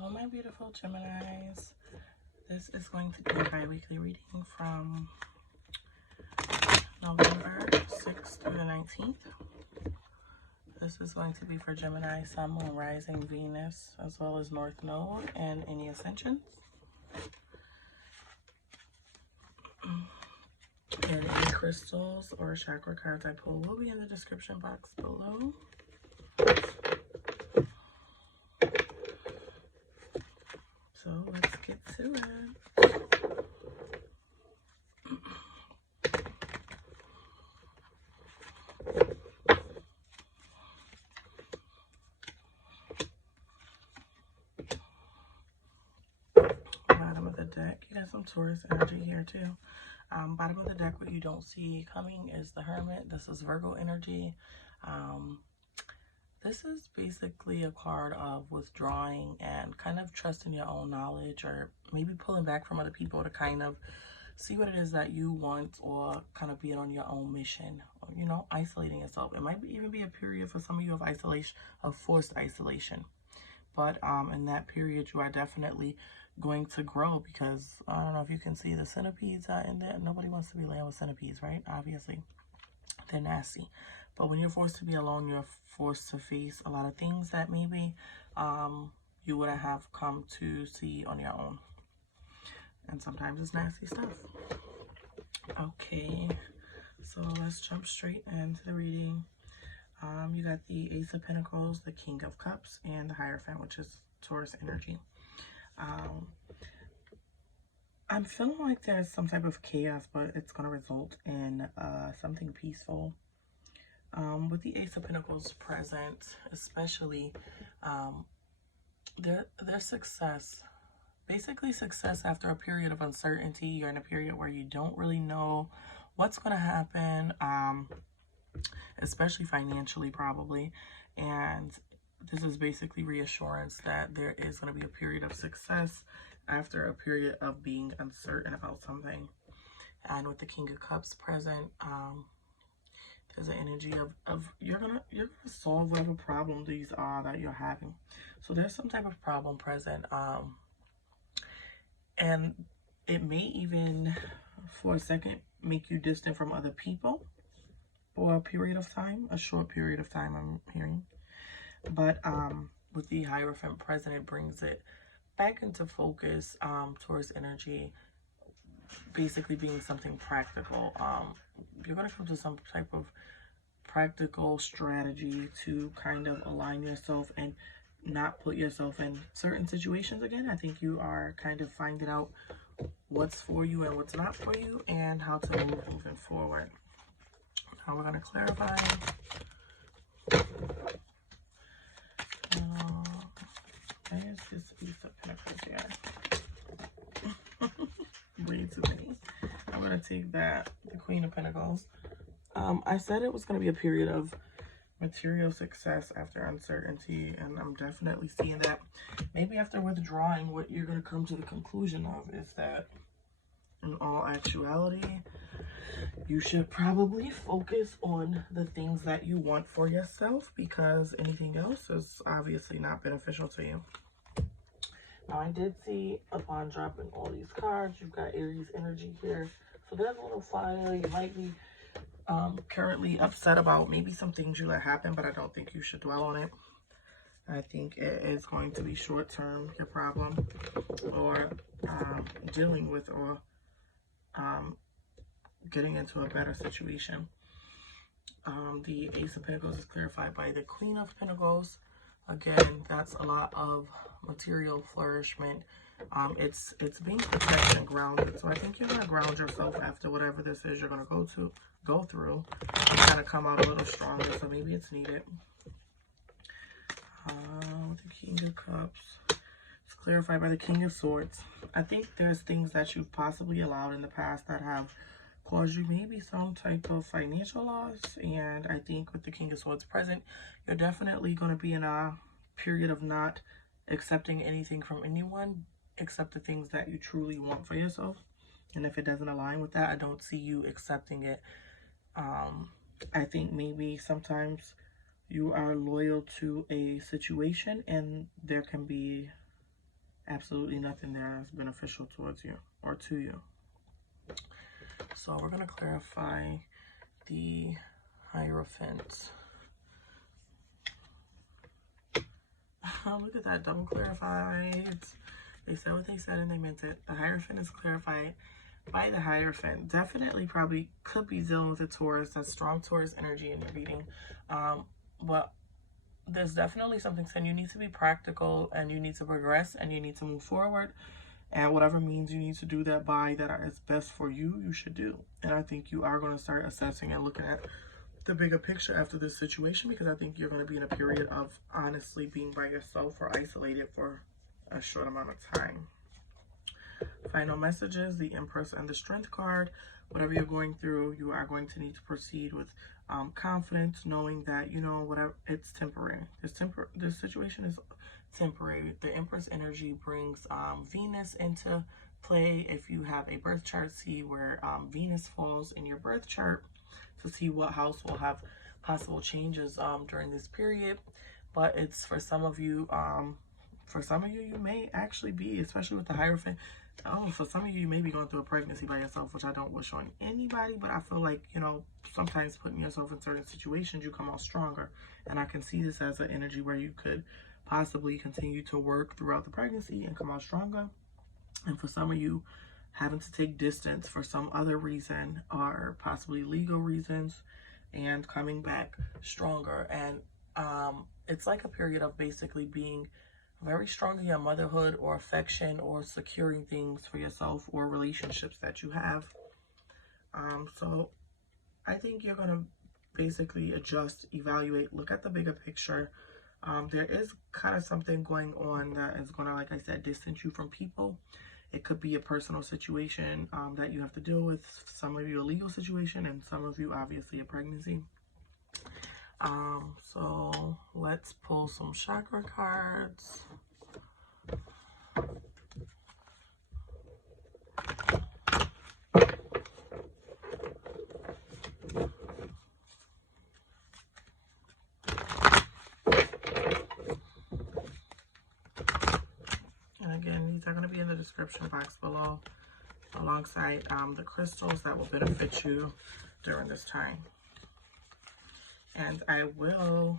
Hello, my beautiful Geminis. This is going to be a bi-weekly reading from November 6th through the 19th. This is going to be for Gemini, Sun, Moon, Rising, Venus, as well as North Node and any ascensions. And any crystals or chakra cards I pull will be in the description box below. So let's get to it. Bottom of the deck, you got some Taurus energy here too. Bottom of the deck, what you don't see coming is the Hermit. This is Virgo energy. This is basically a card of withdrawing and kind of trusting your own knowledge, or maybe pulling back from other people to kind of see what it is that you want, or kind of being on your own mission, or, you know, isolating yourself. It might even be a period for some of you of isolation, of forced isolation. But in that period, you are definitely going to grow, because I don't know if you can see the centipedes are in there. Nobody wants to be laying with centipedes, right? Obviously, they're nasty. But when you're forced to be alone, you're forced to face a lot of things that maybe you wouldn't have come to see on your own. And sometimes it's nasty stuff. Okay, so let's jump straight into the reading. You got the Ace of Pentacles, the King of Cups, and the Hierophant, which is Taurus energy. I'm feeling like there's some type of chaos, but it's going to result in something peaceful. With the Ace of Pentacles present, especially, their success, basically success after a period of uncertainty. You're in a period where you don't really know what's going to happen, especially financially probably, and this is basically reassurance that there is going to be a period of success after a period of being uncertain about something. And with the King of Cups present, there's an energy of you're gonna solve whatever problem these are that you're having. So there's some type of problem present, and it may even for a second make you distant from other people for a period of time, a short period of time, I'm hearing. But with the Hierophant present, it brings it back into focus towards energy, basically being something practical. You're going to come to some type of practical strategy to kind of align yourself and not put yourself in certain situations again. I think you are kind of finding out what's for you and what's not for you, and how to move moving forward. Now we're going to clarify. There's this Ace of Pentacles here. Way too many. I'm going to take that, the Queen of Pentacles. I said it was going to be a period of material success after uncertainty, and I'm definitely seeing that. Maybe after withdrawing, what you're going to come to the conclusion of is that in all actuality, you should probably focus on the things that you want for yourself, because anything else is obviously not beneficial to you. Now, I did see upon dropping all these cards, you've got Aries energy here. So there's a little fire. You might be currently upset about maybe some things you let happen, but I don't think you should dwell on it. I think it is going to be short term, your problem, or dealing with, or getting into a better situation. The Ace of Pentacles is clarified by the Queen of Pentacles. Again, that's a lot of material flourishment. It's being protected and grounded. So I think you're going to ground yourself after whatever this is you're going to go through, and kind of come out a little stronger. So maybe it's needed. With the King of Cups, it's clarified by the King of Swords. I think there's things that you've possibly allowed in the past that have caused you maybe some type of financial loss. And I think with the King of Swords present, you're definitely going to be in a period of not accepting anything from anyone except the things that you truly want for yourself. And if it doesn't align with that, I don't see you accepting it. I think maybe sometimes you are loyal to a situation, and there can be absolutely nothing that is beneficial towards you or to you. So we're going to clarify the Hierophant. Look at that, double clarified. They said what they said and they meant it. The Hierophant is clarified by the Hierophant. Definitely probably could be dealing with a Taurus. That's strong Taurus energy in your reading. But there's definitely something saying you need to be practical and you need to progress and you need to move forward. And whatever means you need to do that by that is best for you, you should do. And I think you are going to start assessing and looking at the bigger picture after this situation, because I think you're going to be in a period of honestly being by yourself or isolated for a short amount of time. Final messages, the Empress and the Strength card. Whatever you're going through, you are going to need to proceed with confidence, knowing that, you know, whatever, it's temporary. This situation is temporary. The Empress energy brings Venus into play. If you have a birth chart, see where Venus falls in your birth chart to see what house will have possible changes during this period. But it's for some of you, you may actually be, especially with the Hierophant. For some of you may be going through a pregnancy by yourself, which I don't wish on anybody, but I feel like, you know, sometimes putting yourself in certain situations, you come out stronger. And I can see this as an energy where you could possibly continue to work throughout the pregnancy and come out stronger. And for some of you, having to take distance for some other reason or possibly legal reasons and coming back stronger. And it's like a period of basically being very strong in your motherhood or affection or securing things for yourself or relationships that you have. So I think you're going to basically adjust, evaluate, look at the bigger picture. There is kind of something going on that is going to, like I said, distance you from people. It could be a personal situation that you have to deal with. Some of you a legal situation, and some of you obviously a pregnancy. So let's pull some chakra cards. And again, these are going to be in the description box below, alongside the crystals that will benefit you during this time. And I will,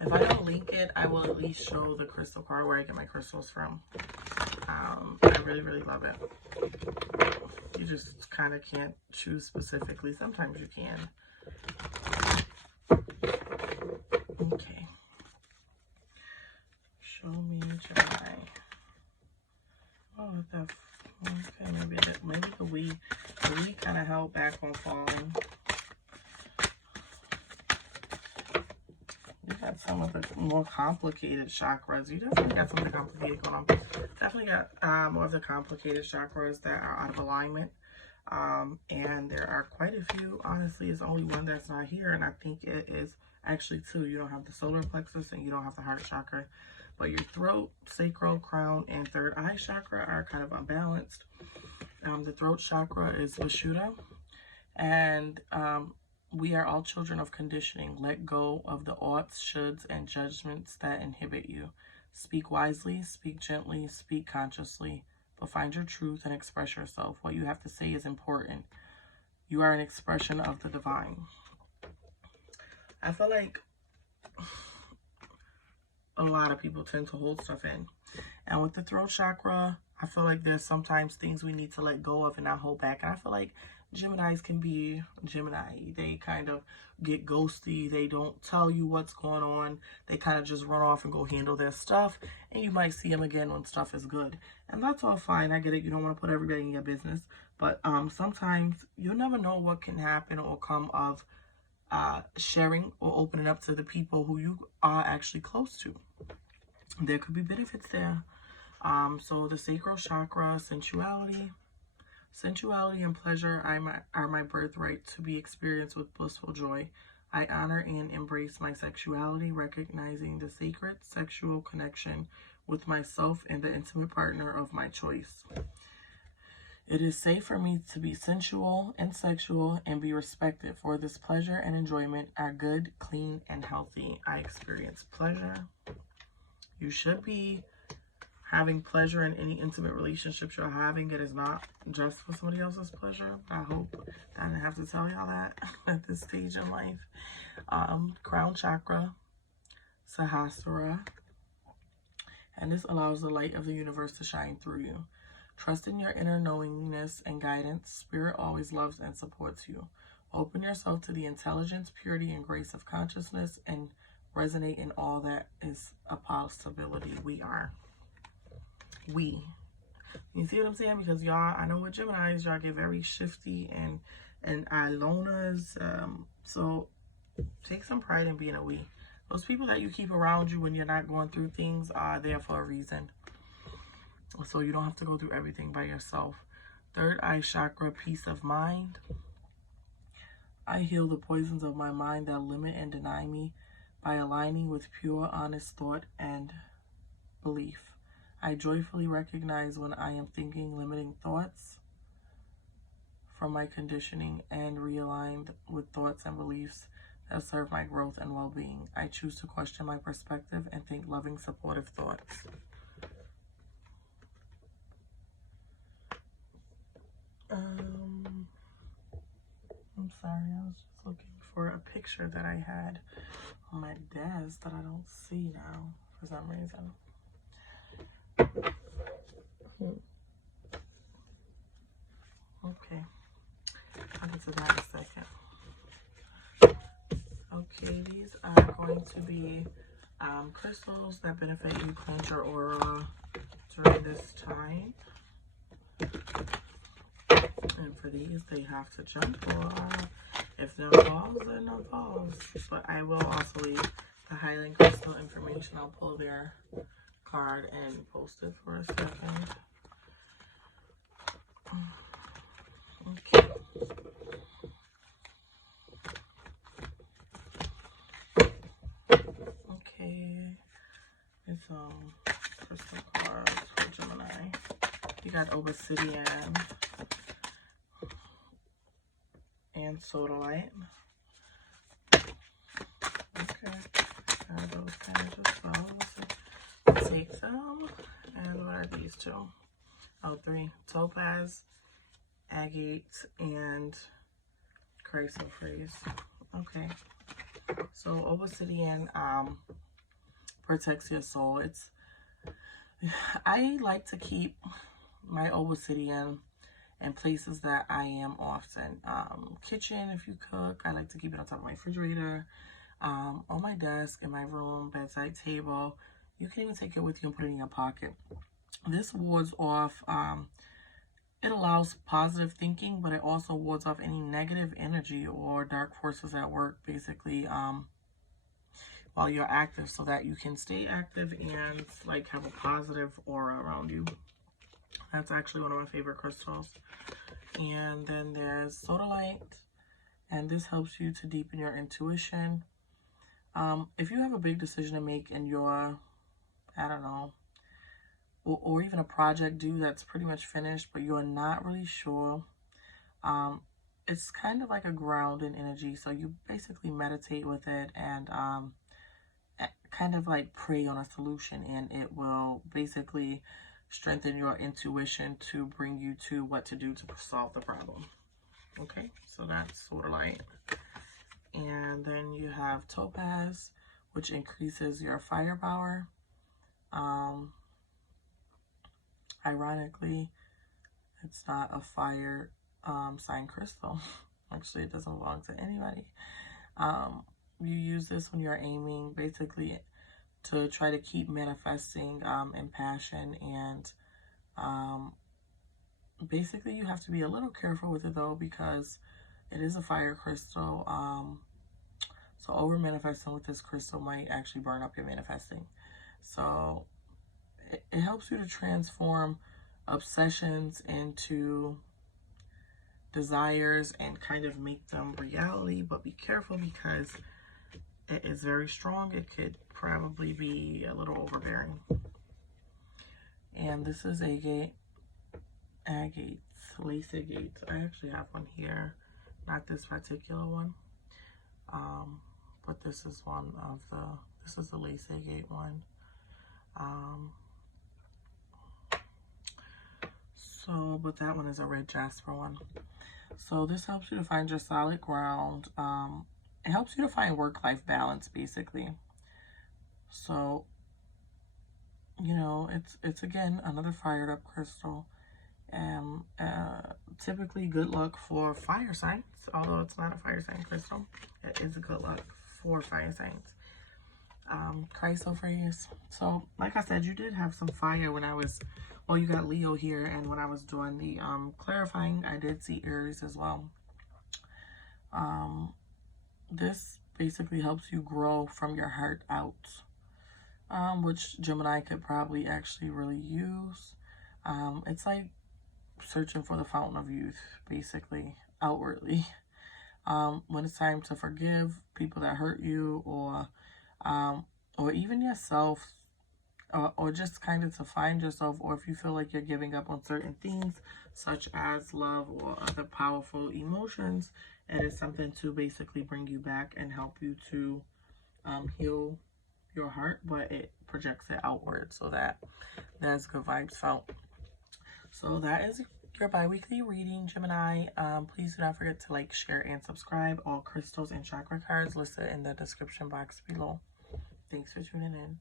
if I don't link it, I will at least show the crystal card where I get my crystals from. I really, really love it. You just kind of can't choose specifically. Sometimes you can. Okay. Show me Gemini. Oh, okay, maybe the weed kind of held back on falling. You got some of the more complicated chakras. You definitely got something complicated going on. Definitely got more of the complicated chakras that are out of alignment. And there are quite a few. Honestly, it's only one that's not here, and I think it is actually two. You don't have the solar plexus and you don't have the heart chakra. But your throat, sacral, crown, and third eye chakra are kind of unbalanced. The throat chakra is vishuddha. And we are all children of conditioning. Let go of the oughts, shoulds, and judgments that inhibit you. Speak wisely, speak gently, speak consciously, but find your truth and express yourself. What you have to say is important. You are an expression of the divine. I feel like a lot of people tend to hold stuff in. And with the throat chakra, I feel like there's sometimes things we need to let go of and not hold back. And I feel like Geminis can be Gemini. They kind of get ghosty. They don't tell you what's going on. They kind of just run off and go handle their stuff. And you might see them again when stuff is good. And that's all fine. I get it. You don't want to put everybody in your business. But sometimes you'll never know what can happen or come of sharing or opening up to the people who you are actually close to. There could be benefits there. So the sacral chakra, sensuality and pleasure are my birthright to be experienced with blissful joy. I honor and embrace my sexuality, recognizing the sacred sexual connection with myself and the intimate partner of my choice. It is safe for me to be sensual and sexual and be respected, for this pleasure and enjoyment are good, clean, and healthy. I experience pleasure. You should be having pleasure in any intimate relationships you're having. It is not just for somebody else's pleasure. I hope I didn't have to tell y'all that at this stage in life. Crown chakra, sahasrara. And this allows the light of the universe to shine through you. Trust in your inner knowingness and guidance. Spirit always loves and supports you. Open yourself to the intelligence, purity, and grace of consciousness and resonate in all that is a possibility. We. You see what I'm saying? Because y'all, I know with Geminis, y'all get very shifty and Ilonas. So take some pride in being a we. Those people that you keep around you when you're not going through things are there for a reason. So you don't have to go through everything by yourself. Third eye chakra, peace of mind. I heal the poisons of my mind that limit and deny me by aligning with pure, honest thought and belief. I joyfully recognize when I am thinking limiting thoughts from my conditioning and realigned with thoughts and beliefs that serve my growth and well-being. I choose to question my perspective and think loving, supportive thoughts. I'm sorry, I was just looking for a picture that I had on my desk that I don't see now for some reason. Okay, I'll get to that in a second. Okay, these are going to be crystals that benefit you, cleanse your aura during this time. And for these, they have to jump, or if no falls, then no falls. But I will also leave the highlight crystal information. I'll pull their card and post it for a second. Okay. Okay. It's crystal cards for Gemini. You got obsidian and sodalite. Okay. Got those kind of as well. Let's take them. And what are these two? Oh, three. Topaz, agate, and chrysoprase. Okay. So obsidian protects your soul. I like to keep my obsidian in places that I am often. Kitchen, if you cook. I like to keep it on top of my refrigerator, on my desk, in my room, bedside table. You can even take it with you and put it in your pocket. This wards off, it allows positive thinking, but it also wards off any negative energy or dark forces at work, basically, while you're active, so that you can stay active and like have a positive aura around you. That's actually one of my favorite crystals. And then there's sodalite, and this helps you to deepen your intuition. If you have a big decision to make and you're, I don't know, or even a project due that's pretty much finished, but you're not really sure, it's kind of like a grounding energy. So you basically meditate with it and kind of like pray on a solution, and it will basically strengthen your intuition to bring you to what to do to solve the problem. Okay, so that's sodalite. And then you have topaz, which increases your firepower. Ironically, it's not a fire sign crystal. Actually, it doesn't belong to anybody. You use this when you're aiming, basically, to try to keep manifesting in passion. And basically, you have to be a little careful with it, though, because it is a fire crystal. So over manifesting with this crystal might actually burn up your manifesting. So it helps you to transform obsessions into desires and kind of make them reality. But be careful, because it is very strong. It could probably be a little overbearing. And this is agate, lace agate. I actually have one here, not this particular one, but this is one of the, this is the lace agate one. crystal, but that one is a red jasper one. So this helps you to find your solid ground. It helps you to find work-life balance, basically. So, you know, it's again another fired up crystal. Typically good luck for fire signs, although it's not a fire sign crystal. It is a good luck for fire signs. Chrysoprase. So, like I said, you did have some fire when I was, well, you got Leo here, and when I was doing the clarifying, I did see Aries as well. This basically helps you grow from your heart out, which Gemini could probably actually really use. It's like searching for the fountain of youth, basically, outwardly. When it's time to forgive people that hurt you, or even yourself, or just kind of to find yourself, or if you feel like you're giving up on certain things, such as love or other powerful emotions, it is something to basically bring you back and help you to heal your heart, but it projects it outward, so that there's good vibes felt. So that is your bi-weekly reading, Gemini. Please do not forget to like, share, and subscribe. All crystals and chakra cards listed in the description box below. Thanks for tuning in.